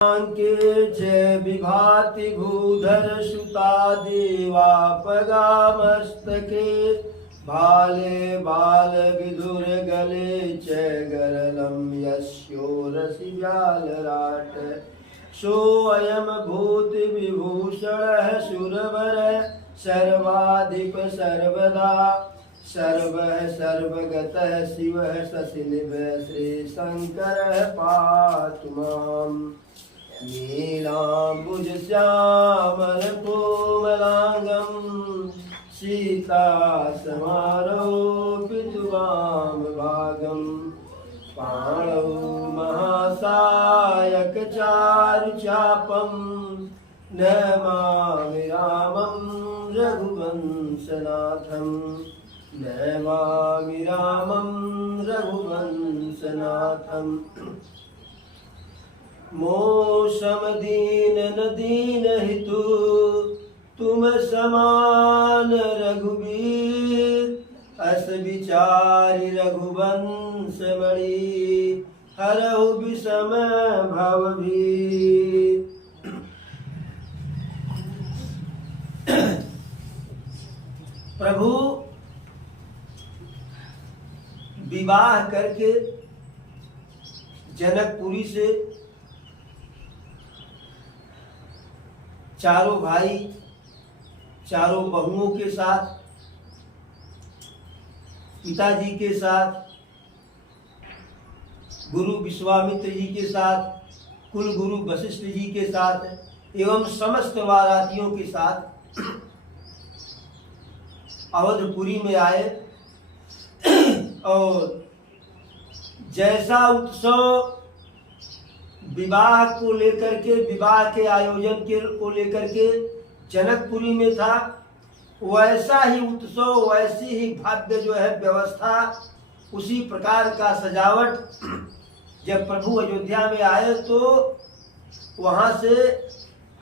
के जय विभाति भूधर सुता देवा पगा मस्तके भाले बाल विधुर गले च गरलम यस्योरसि व्यालराट सो अयम भूत विभूषण सुरवर सर्वाधिप सर्वदा सर्वः सर्वगतः शिवः शशिनिभः श्री शंकर पातु माम् नीलाम्बुज श्यामल कोमलांगं सीता समारोपित वाम भागं पाणौ महासायक चारु चापं नमामि रामं रघुवंशनाथं नमामि रामं रघुवंशनाथं मोसम दीन न दीन हितु तुम समान रघुवीर अस विचारि रघुवंश मणि हरहु विषम भवभीर। प्रभु विवाह करके जनकपुरी से चारों भाई चारों बहुओं के साथ पिताजी के साथ गुरु विश्वामित्र जी के साथ कुल गुरु वशिष्ठ जी के साथ एवं समस्त बारातियों के साथ अवधपुरी में आए और जैसा उत्सव विवाह को लेकर के विवाह के आयोजन के को लेकर के जनकपुरी में था, वैसा ही उत्सव वैसी ही भव्य जो है व्यवस्था उसी प्रकार का सजावट जब प्रभु अयोध्या में आए तो वहां से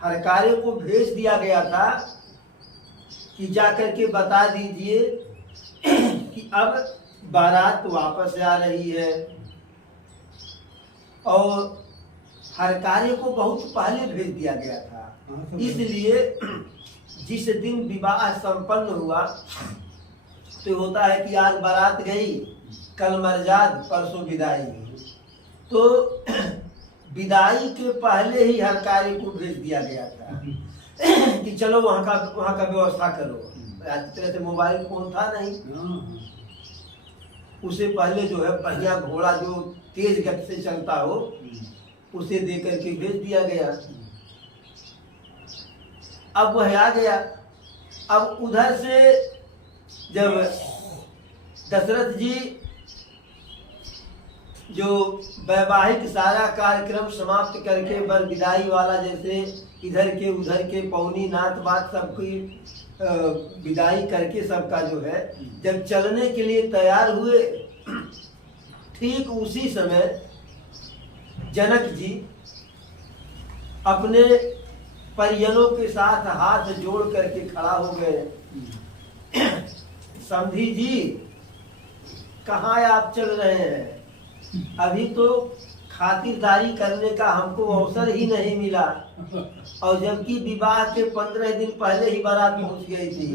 हर कार्य को भेज दिया गया था कि जाकर के बता दीजिए कि अब बारात वापस आ रही है। और हर कार्य को बहुत पहले भेज दिया गया था, इसलिए जिस दिन विवाह संपन्न हुआ तो होता है कि आज बारात गई, कल मरजाद, परसों विदाई। तो विदाई के पहले ही हर कार्य को भेज दिया गया था कि चलो वहाँ का व्यवस्था करो। तरह से मोबाइल फोन था नहीं, उसे पहले जो है बढ़िया घोड़ा जो तेज गति से चलता हो उसे देकर के भेज दिया गया। अब वह आ गया। अब उधर से जब दशरथ जी जो वैवाहिक सारा कार्यक्रम समाप्त करके बर विदाई वाला जैसे इधर के उधर के पौनी नात बात सबकी विदाई करके सबका जो है जब चलने के लिए तैयार हुए, ठीक उसी समय जनक जी अपने परिजनों के साथ हाथ जोड़ करके खड़ा हो गए। समधी जी, कहाँ आप चल रहे हैं? अभी तो खातिरदारी करने का हमको अवसर ही नहीं मिला, और जबकि विवाह के 15 दिन पहले ही बारात पहुंच गई थी।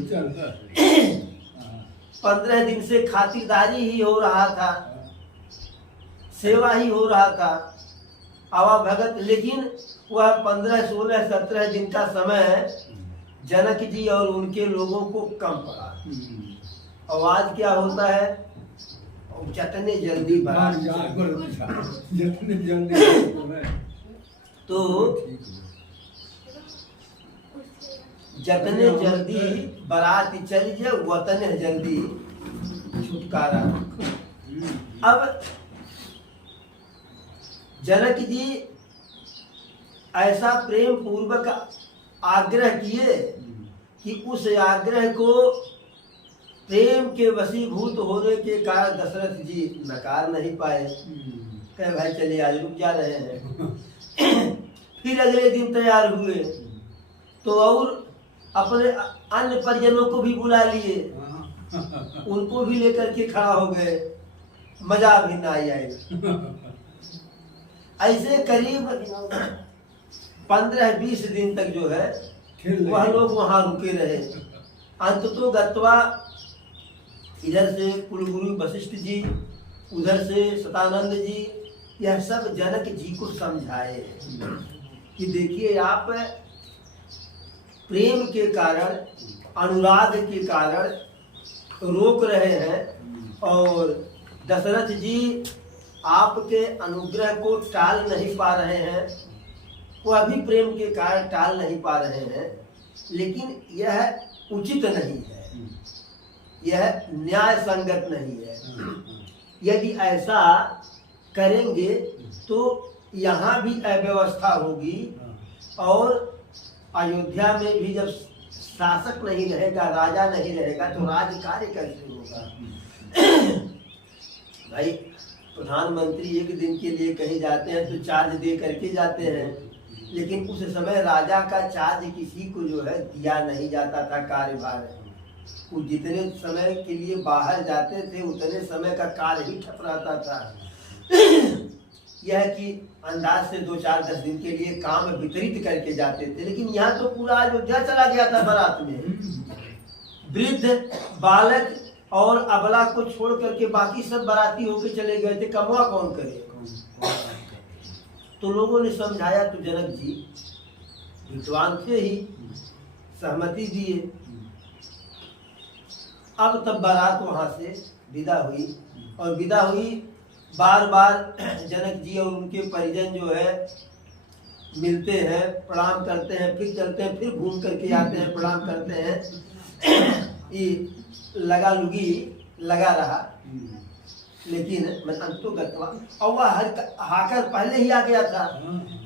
15 दिन से खातिरदारी ही हो रहा था, सेवा ही हो रहा था, आवा भगत। लेकिन वह 15, 16, 17 दिन का समय जनक जी और उनके लोगों को कम पड़ा। और आज क्या होता है, जतने जल्दी बारात जितने जल्दी तो जतने जल्दी बारात चल जाए वतने जल्दी छुटकारा। अब जनक जी ऐसा प्रेम पूर्वक आग्रह किए कि उस आग्रह को प्रेम के वशीभूत होने के कारण दशरथ जी नकार नहीं पाए। कहे भाई चलिए आज रुक जा रहे हैं। फिर अगले दिन तैयार हुए तो और अपने अन्य परिजनों को भी बुला लिए, उनको भी लेकर के खड़ा हो गए। मजा भी ना आएगा। ऐसे करीब 15-20 दिन तक जो है खेल वह रहे। लोग वहां रुके रहे। अंततो गत्वा इधर से कुलगुरु वशिष्ठ जी, उधर से सतानंद जी, यह सब जनक जी को समझाए कि देखिए आप प्रेम के कारण, अनुराग के कारण रोक रहे हैं और दशरथ जी आपके अनुग्रह को टाल नहीं पा रहे हैं, वह भी प्रेम के कारण टाल नहीं पा रहे हैं, लेकिन यह उचित नहीं है, यह न्याय संगत नहीं है। यदि ऐसा करेंगे तो यहाँ भी अव्यवस्था होगी और अयोध्या में भी जब शासक नहीं रहेगा, राजा नहीं रहेगा, तो राज कार्य कैसे होगा। भाई प्रधानमंत्री एक दिन के लिए कहीं जाते हैं तो चार्ज दे करके जाते हैं, लेकिन उस समय राजा का चार्ज किसी को जो है दिया नहीं जाता था कार्यभार। वो जितने समय के लिए बाहर जाते थे उतने समय का कार्य ही ठप रहता था। यह कि अंदाज से 2-4-10 दिन के लिए काम वितरित करके जाते थे, लेकिन यहाँ तो पूरा अयोध्या चला गया था बारात में। वृद्ध, बालक और अबला को छोड़ करके बाकी सब बाराती होके चले गए थे। कमवा कौन करे। तो लोगों ने समझाया तो जनक जी विद्वान थे ही, सहमति दिए। अब तब बारात वहां से विदा हुई और विदा हुई बार बार जनक जी और उनके परिजन जो है मिलते हैं, प्रणाम करते हैं, फिर चलते हैं, फिर घूम करके आते हैं, प्रणाम करते हैं। ये लगा लुगी लगा रहा, लेकिन मैं अंतो गत्वा, और वह हाकर पहले ही आ गया था।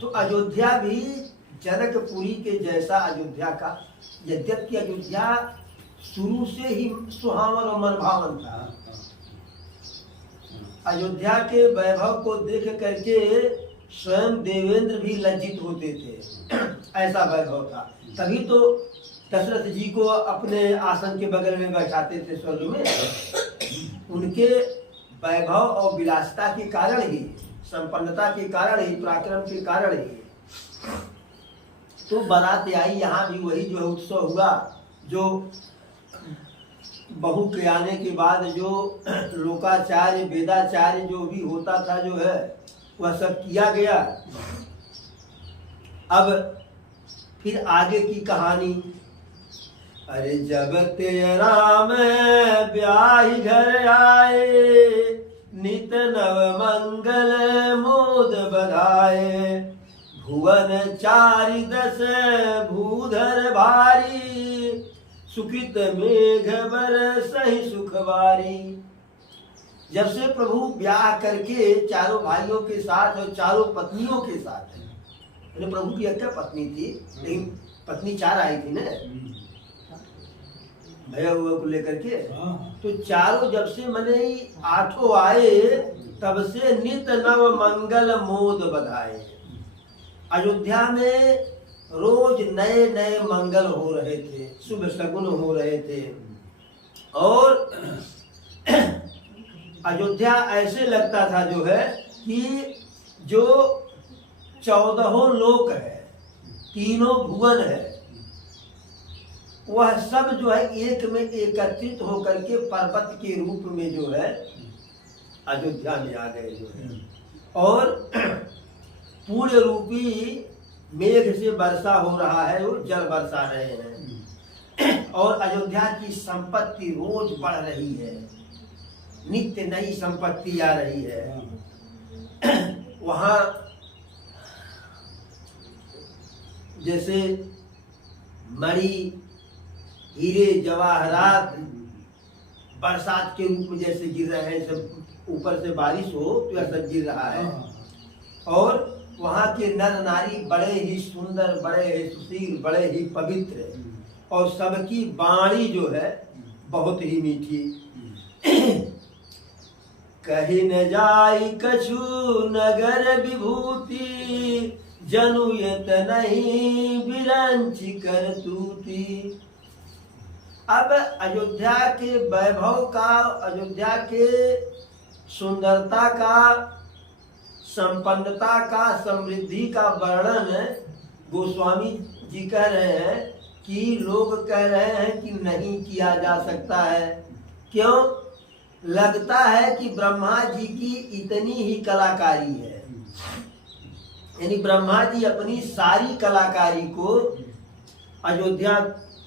तो अयोध्या भी जनकपुरी के जैसा अयोध्या का, यद्यपि अयोध्या शुरू से ही सुहावन और मनभावन था। अयोध्या के वैभव को देख करके स्वयं देवेंद्र भी लज्जित होते थे, ऐसा वैभव था। तभी तो दशरथ जी को अपने आसन के बगल में बैठाते थे स्वर्ग में। उनके वैभव और विलासिता के कारण ही, संपन्नता के कारण ही, पराक्रम के कारण ही तो बारात आई। यहाँ भी वही जो है उत्सव हुआ, जो बहू के आने के बाद जो लोकाचार्य, वेदाचार्य जो भी होता था जो है वह सब किया गया। अब फिर आगे की कहानी। अरे जब ते राम ब्याह घर आए, नित नव मंगल मोद बधाए, भुवन 4-10 भूधर भारी, सुकृत मेघ बरसहि सुखवारी। जब से प्रभु ब्याह करके चारों भाइयों के साथ और चारों पत्नियों के साथ, प्रभु की एक पत्नी थी लेकिन पत्नी 4 आई थी ना भैया हुआ को लेकर के, तो चारों जब से मने 8 आए तब से नित नव मंगल मोद बधाए। अयोध्या में रोज नए नए मंगल हो रहे थे, शुभ शगुन हो रहे थे और अयोध्या ऐसे लगता था जो है कि जो 14 लोक है, 3 भुवन है, वह सब जो है एक में एकत्रित होकर के पर्वत के रूप में जो है अयोध्या में आ गए जो है, और पूर्ण रूपी मेघ से वर्षा हो रहा है, वो जल बरसा रहे हैं और अयोध्या की संपत्ति रोज बढ़ रही है, नित्य नई संपत्ति आ रही है। वहाँ जैसे मणि, हीरे, जवाहरात बरसात के रूप में जैसे गिर रहे हैं, सब ऊपर से बारिश हो तो ऐसा गिर रहा है। और वहाँ के नर नारी बड़े ही सुंदर, बड़े ही सुशील, बड़े ही पवित्र, और सबकी वाणी जो है बहुत ही मीठी। कही न जाई कछु नगर विभूति, जनुयत नहीं विरंच कर तूती। अब अयोध्या के वैभव का, अयोध्या के सुंदरता का, संपन्नता का, समृद्धि का वर्णन गोस्वामी जी कह रहे हैं कि लोग कह रहे हैं कि नहीं किया जा सकता है। क्यों? लगता है कि ब्रह्मा जी की इतनी ही कलाकारी है, यानी ब्रह्मा जी अपनी सारी कलाकारी को अयोध्या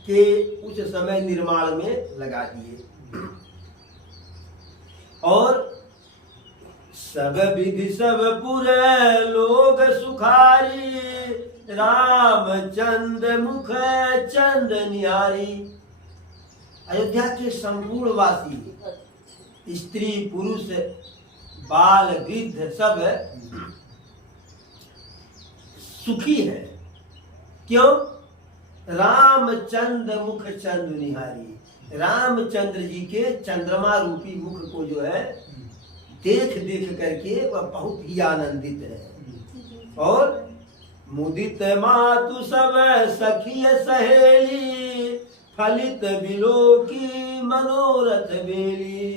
के उस समय निर्माण में लगा दिए। और सब विधि सब पुरे लोग सुखारी, रामचंद्र मुख चंद निहारी। अयोध्या के संपूर्ण वासी स्त्री पुरुष बाल वृद्ध सब सुखी है। क्यों? रामचंद्र मुख चंद निहारी, रामचंद्र जी के चंद्रमा रूपी मुख को जो है देख देख करके वह बहुत ही आनंदित है। और मुदित मातु सब सखी सहेली, फलित बिलो की मनोरथ बेली,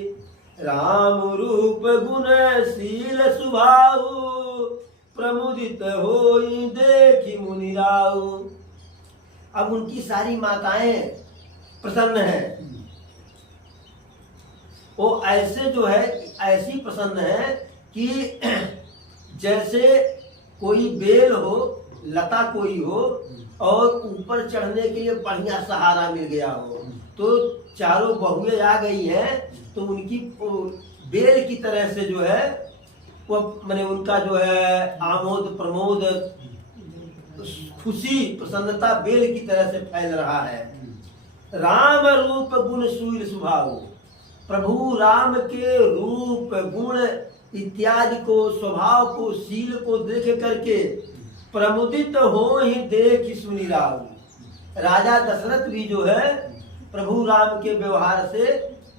राम रूप गुण शील सुभाऊ, प्रमुदित होई देखी मुनिराऊ। अब उनकी सारी माताएं प्रसन्न हैं। वो ऐसे जो है ऐसी प्रसन्न है कि जैसे कोई बेल हो, लता कोई हो और ऊपर चढ़ने के लिए बढ़िया सहारा मिल गया हो, तो चारों बहुएं आ गई हैं तो उनकी बेल की तरह से जो है वो माने उनका जो है आमोद प्रमोद खुशी प्रसन्नता बेल की तरह से फैल रहा है। राम रूप गुण शील स्वभाव, प्रभु राम के रूप गुण इत्यादि को स्वभाव को शील को देख करके प्रमुदित हो ही देख सुनी राम। राजा दशरथ भी जो है प्रभु राम के व्यवहार से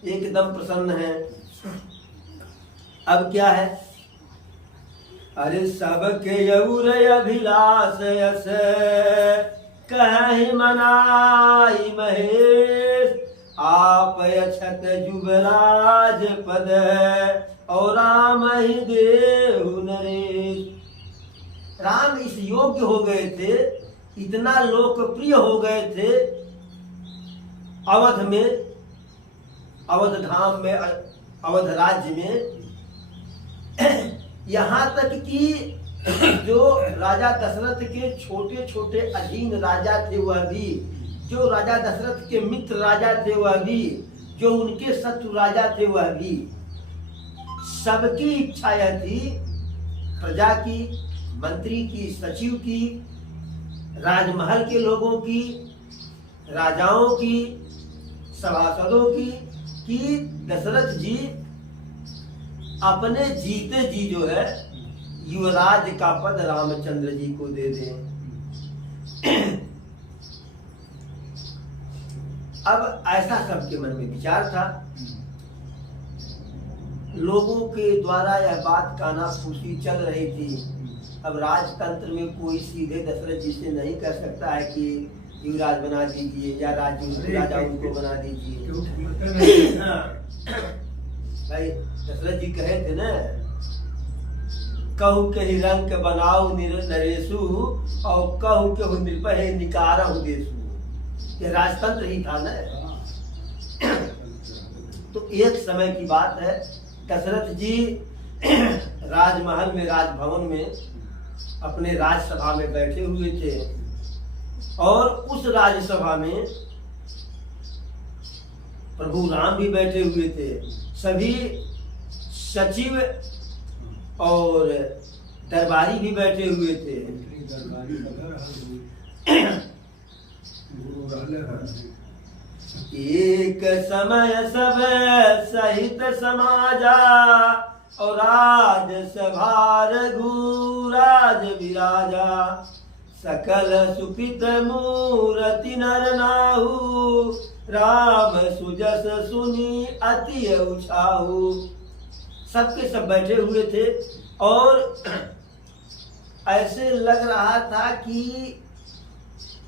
एकदम प्रसन्न है। अब क्या है? अरे सबके यौर अभिलाष यस, कहि मनाई महेश, आप अछत जुबराज पद, और राम ही देहु नरेश। राम इस योग्य हो गए थे, इतना लोकप्रिय हो गए थे अवध में, अवध धाम में, अवध राज्य में, यहाँ तक कि जो राजा दशरथ के छोटे छोटे अधीन राजा थे वह भी, जो राजा दशरथ के मित्र राजा थे वह भी, जो उनके शत्रु राजा थे वह भी, सबकी इच्छा यह थी, प्रजा की, मंत्री की, सचिव की, राजमहल के लोगों की, राजाओं की, सभासदों की, कि दशरथ जी अपने जीते जी जो है युवराज का पद रामचंद्र जी को दे दें। अब ऐसा सबके मन में विचार था। लोगों के द्वारा यह बात कानाफूसी चल रही थी। अब राजतंत्र में कोई सीधे दशरथ जी से नहीं कह सकता है कि युवराज बना दीजिए या राजा उनको बना दीजिए। भाई दशरथ जी कहे थे ना, कहू के रंग बनाओ नरेशु और कहू के नृपहे निकारहु देशु। ये राजतंत्र ही था ना। तो एक समय की बात है, दशरथ जी राजमहल में, राजभवन में अपने राजसभा में बैठे हुए थे और उस राजसभा में प्रभु राम भी बैठे हुए थे, सभी सचिव और दरबारी भी बैठे हुए थे। एक समय सब सहित समाजा और राज सभार घूराज विराजा, सकल सुकृत मूर्ति नर नाहु, राम सुजस सुनी अति उछाहु। सबके सब बैठे हुए थे और ऐसे लग रहा था कि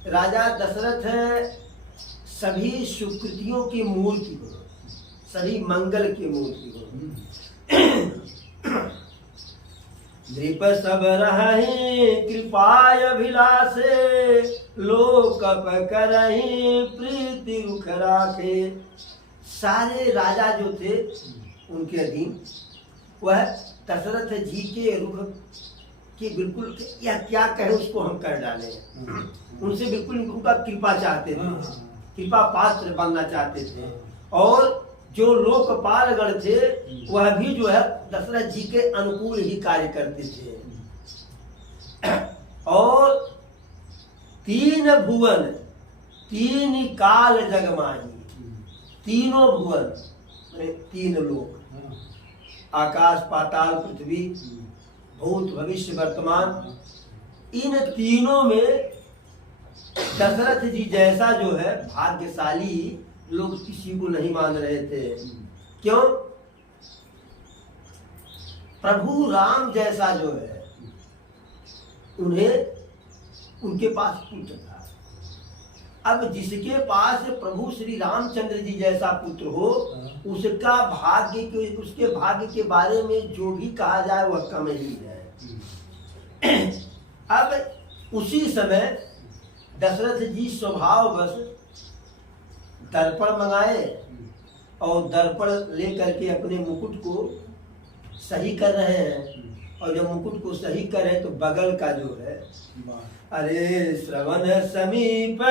राजा दशरथ सभी सुकृतियों की मूर्ति हो, सभी मंगल की मूर्ति हो। नृप सब रहे कृपाय अभिलाषे, लोक करही प्रीति रुख राखे। सारे राजा जो थे उनके अधीन, वह दशरथ जी के रुख कि बिल्कुल या क्या कहे उसको हम कर डाले, उनसे बिल्कुल उनका कृपा चाहते थे, कृपा पात्र बनना चाहते थे। और जो लोकपाल गण थे वह भी जो है दशरथ जी के अनुकूल ही कार्य करते थे। और तीन भुवन तीन काल जगमाही, तीनों भुवन तीन लोक, आकाश पाताल पृथ्वी भूत भविष्य वर्तमान, इन तीनों में दशरथ जी जैसा जो है भाग्यशाली लोग किसी को नहीं मान रहे थे। क्यों? प्रभु राम जैसा जो है उन्हें उनके पास पुत्र था। अब जिसके पास प्रभु श्री रामचंद्र जी जैसा पुत्र हो उसका भाग्य के, उसके भाग्य के बारे में जो भी कहा जाए वह कम ही है। अब उसी समय दशरथ जी स्वभाववश दर्पण मंगाए और दर्पण लेकर के अपने मुकुट को सही कर रहे हैं। और जब मुकुट को सही करे तो बगल का जो है, अरे श्रवण समीप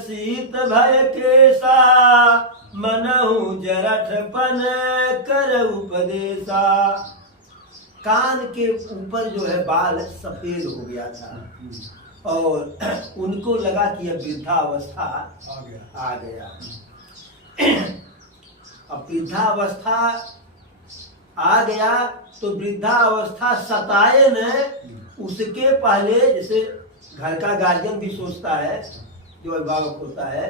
शीत भय केसा, मनहु जरठपन कर उपदेशा। कान के ऊपर जो है बाल सफेद हो गया था और उनको लगा कि यह वृद्धावस्था आ गया। अब वृद्धावस्था आ गया तो वृद्धावस्था सताए न, उसके पहले जैसे घर का गार्जियन भी सोचता है, जो अभिभावक होता है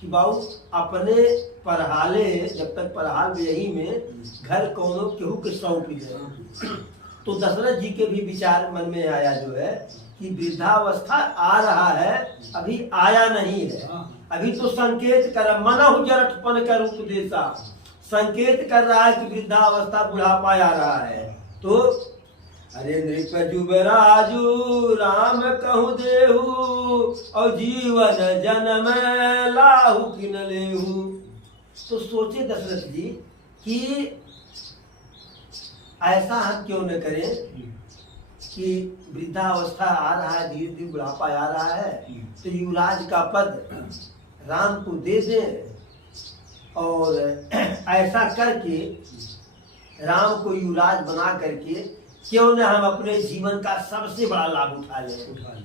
कि बाबू अपने पढ़ाले, जब तक पढ़ाल यही में घर कोनो केहू के सौंप जाए। तो दशरथ जी के भी विचार मन में आया जो है कि वृद्धावस्था आ रहा है, अभी आया नहीं है, अभी तो संकेत कर मनहु जरठपन कर उपदेशा, संकेत कर रहा है कि वृद्धावस्था बुढ़ापा आ रहा है। तो अरे नृप जुबराजू राम कहु देहु, और जीवन जन्म लाहु किन लेहु। तो सोचे दशरथ जी कि ऐसा हम क्यों न करें कि वृद्धावस्था आ रहा है, धीरे धीरे बुढ़ापा आ रहा है, तो युवराज का पद राम को दे दें और ऐसा करके राम को युवराज बना करके क्यों न हम अपने जीवन का सबसे बड़ा लाभ उठा लें।